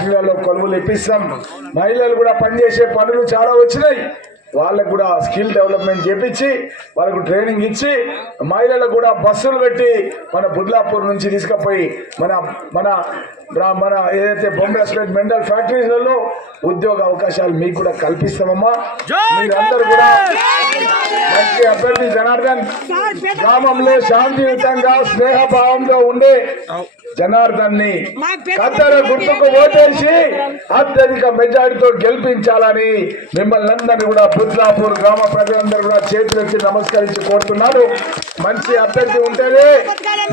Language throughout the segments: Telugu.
ఫ్యాక్టరీలలో కొలువులు ఇప్పిస్తాం. మహిళలు కూడా పనిచేసే పనులు చాలా వచ్చినాయి. వాళ్ళకు కూడా స్కిల్ డెవలప్మెంట్ చేపించి వాళ్ళకు ట్రైనింగ్ ఇచ్చి మహిళలకు కూడా బస్సులు పెట్టి మన బుడ్లాపూర్ నుంచి తీసుకుపోయి మన మన మన ఏదైతే బొంబే స్టేట్ మెంటల్ ఫ్యాక్టరీలలో ఉద్యోగ అవకాశాలు మీకు కూడా కల్పిస్తామమ్మా. మీరందరూ కూడా మంచి అభ్యర్థి జనార్దన్ గ్రామంలో శాంతియుతంగా స్నేహభావంతో ఉండే జనార్దన్ ని కత్తెర గుర్తుకు ఓటేసి అత్యధిక మెజారిటీతో గెలిపించాలని మిమ్మల్ని అందరినీ కూడా బుద్లాపూర్ గ్రామ ప్రజలందరూ కూడా చేతులెత్తి నమస్కరించి కోరుతున్నాను. మంచి అభ్యర్థి ఉంటేనే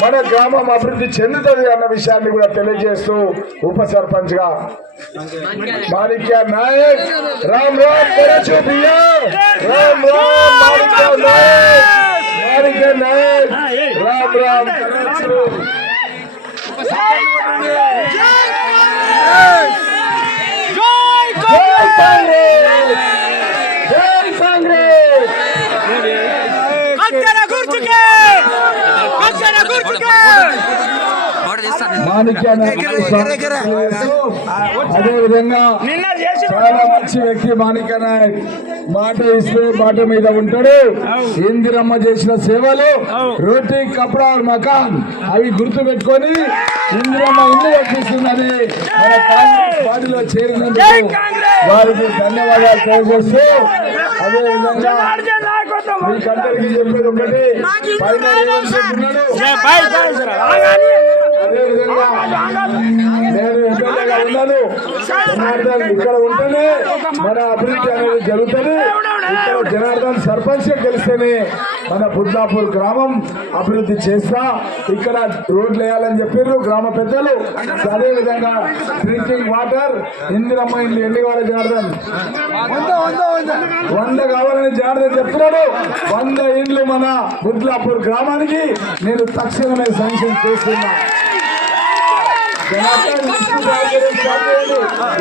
మన గ్రామం అభివృద్ధి చెందుతుంది అన్న విషయాన్ని కూడా తెలియజేస్తూ ఉప సర్పంచ్ గా మాణిక్య నాయక్ రామ్ రామ్ కొరచు బియ్యా రామ్ రామ్ మాణిక్య నాయక్ రామ్ రామ్ కొరచు అదే విధంగా చాలా మంచి వ్యక్తి మాణిక్య నాయక్. మాట ఇస్తే మాట మీద ఉంటాడు. ఇందిరమ్మ చేసిన సేవలు రోటీ కపడా మకాన్ అవి గుర్తు పెట్టుకొని ఇందిరమ్మ ఇల్లు కట్టిస్తుందని మన కాంగ్రెస్ పార్టీలో చేరినందుకు వారికి ధన్యవాదాలు తెలియజేస్తూ అదే విధంగా మీకందరికీ చెప్పేది ఒకటి అదేవిధంగా నేను ఎమ్మెల్యేగా ఉన్నాను. జనార్దన్ ఇక్కడ ఉంటేనే మన అభివృద్ధి అనేది జరుగుతుంది. ఇక్కడ జనార్దన్ సర్పంచ్ గెలిస్తేనే మన బుద్లాపూర్ గ్రామం అభివృద్ధి చేస్తా. ఇక్కడ రోడ్లు వేయాలని చెప్పారు గ్రామ పెద్దలు. అదే విధంగా డ్రింకింగ్ వాటర్ ఇందిరమ్మ ఇల్లు ఎన్ని కావాలి జనార్దన్? 100 కావాలని జనార్దన్ చెప్తున్నాడు. 100 ఇండ్లు మన బుద్లాపూర్ గ్రామానికి నేను తక్షణమే శాంక్షన్ చేస్తున్నా.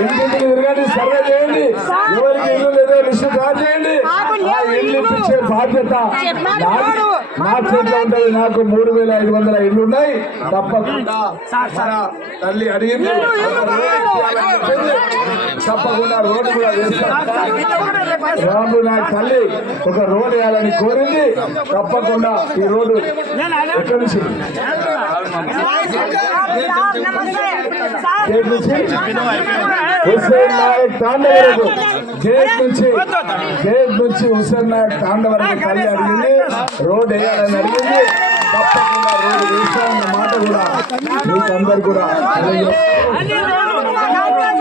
ఇంటింటికి తిరగండి, సర్వే చేయండి. ఎవరికి ఇల్లు లేదో లిస్టు తయారు చేయండి. ఆ ఇల్లు ఇప్పించే బాధ్యత నా చేతిలో ఉంటుంది. నాకు 3500 ఇల్లు ఉన్నాయి. తప్పకుండా మన తల్లి అడిగింది, తప్పకుండా రోడ్డు కూడా వేస్తాను. రాము నాయక్ తల్లి ఒక రోడ్డు వేయాలని కోరింది. తప్పకుండా ఈ రోడ్డు ఎక్కడి నుంచి హుస్సేన్ నాయక్ తాండ వరకు గేట్ నుంచి హుస్సేన్ నాయక్ తాండ వరకు తల్లి అడిగింది రోడ్ వేయాలని అడిగింది. తప్పకుండా రోడ్డు వేస్తామన్న మాట కూడా మీకు అందరు కూడా